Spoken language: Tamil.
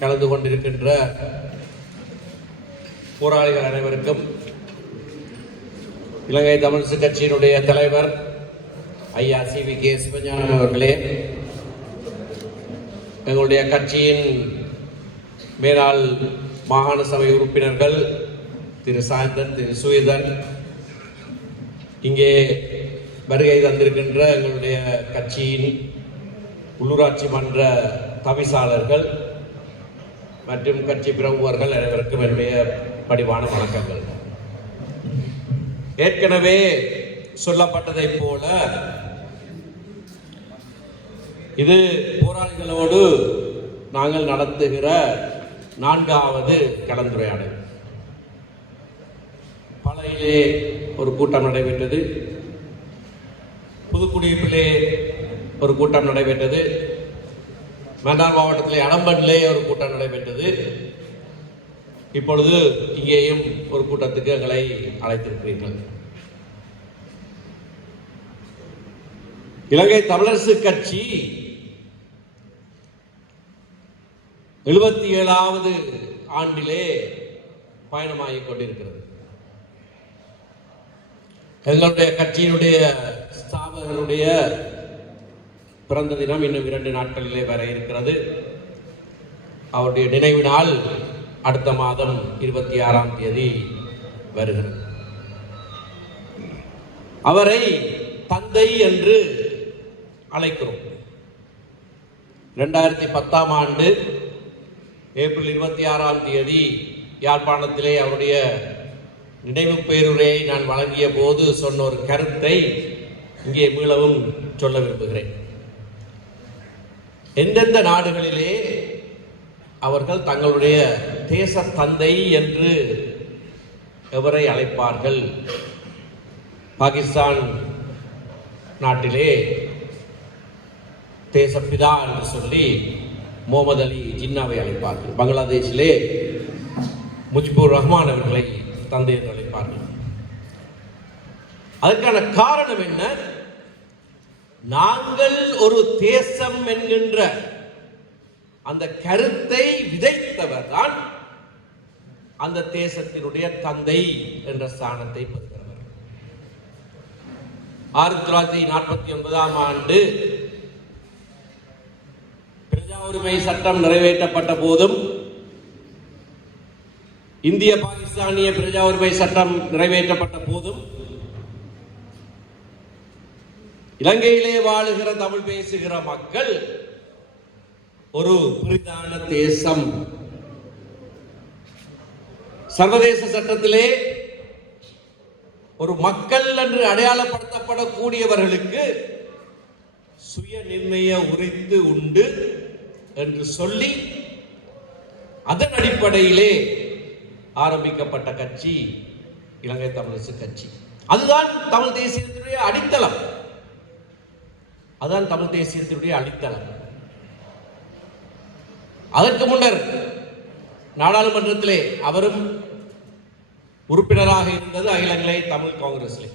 கலந்து கொண்டிருக்கின்ற போராளிகள் அனைவருக்கும் இலங்கை தமிழரசு கட்சியினுடைய தலைவர் ஐயா CVK சிவஞானம் அவர்களே, எங்களுடைய கட்சியின் மேலாள் மாகாண சபை உறுப்பினர்கள் திரு சாயந்தன், திரு சுவேதன், இங்கே வருகை தந்திருக்கின்ற எங்களுடைய கட்சியின் உள்ளூராட்சி மன்ற தவிசாளர்கள் மற்றும் கட்சி பிரமுகர்கள் அனைவருக்கும் என்னுடைய பணிவான வணக்கங்கள். ஏற்கனவே சொல்லப்பட்டதை போல இது போராளிகளோடு நாங்கள் நடத்துகிற 4வது கலந்துரையாடல். பழையிலே ஒரு கூட்டம் நடைபெற்றது, புதுக்குடியிருப்பிலே ஒரு கூட்டம் நடைபெற்றது, மன்னார் மாவட்டத்திலே அடம்பனிலே ஒரு கூட்டம் நடைபெற்றது. இப்பொழுது இங்கேயும் ஒரு கூட்டத்துக்கு எங்களை அழைத்திருக்கிறீர்கள். இலங்கை தமிழரசு கட்சி 77வது ஆண்டிலே பயணமாகிக் கொண்டிருக்கிறது. எங்களுடைய கட்சியினுடைய ஸ்தாபகருடைய பிறந்த தினம் இன்னும் 2 நாட்களிலே வர இருக்கிறது. அவருடைய நினைவு நாள் அடுத்த மாதம் 26ஆம் தேதி வருகிறது. அவரை தந்தை என்று அழைக்கிறோம். 2010ஆம் ஆண்டு ஏப்ரல் 26ஆம் தேதி யாழ்ப்பாணத்திலே அவருடைய நினைவு பேருரையை நான் வழங்கிய போது சொன்ன ஒரு கருத்தை இங்கே மீளவும் சொல்ல விரும்புகிறேன். எந்தெந்த நாடுகளிலே அவர்கள் தங்களுடைய தேச தந்தை என்று எவரை அழைப்பார்கள்? பாகிஸ்தான் நாட்டிலே தேசப்பிதா என்று சொல்லி முகமது அலி ஜின்னாவை அழைப்பார்கள். பங்களாதேஷிலே முஜிபுர் ரஹ்மான் அவர்களை தந்தை என்று அழைப்பார்கள். அதற்கான காரணம் என்ன? நாங்கள் ஒரு தேசம் என்கின்ற அந்த கருத்தை விதைத்தவர் தான் அந்த தேசத்தினுடைய தந்தை என்ற ஸ்தானத்தை பெறுகிறவர். 1949ஆம் ஆண்டு பிரஜா உரிமை சட்டம் நிறைவேற்றப்பட்ட போதும், இந்திய பாகிஸ்தானிய பிரஜா உரிமை சட்டம் நிறைவேற்றப்பட்ட போதும், இலங்கையிலே வாழுகிற தமிழ் பேசுகிற மக்கள் ஒரு புரிதான தேசம், சர்வதேச சட்டத்திலே ஒரு மக்கள் என்று அடையாளப்படுத்தப்படக்கூடியவர்களுக்கு சுய நிர்ணய உரிமை உண்டு என்று சொல்லி அதன் அடிப்படையிலே ஆரம்பிக்கப்பட்ட கட்சி இலங்கை தமிழரசு கட்சி. அதுதான் தமிழ் தேசியத்தினுடைய அடித்தளம். அதுதான் தமிழ் தேசியத்தினுடைய அடித்தளம். அதற்கு முன்னர் நாடாளுமன்றத்திலே அவரும் உறுப்பினராக இருந்தது அகில இலங்கை தமிழ் காங்கிரஸிலே.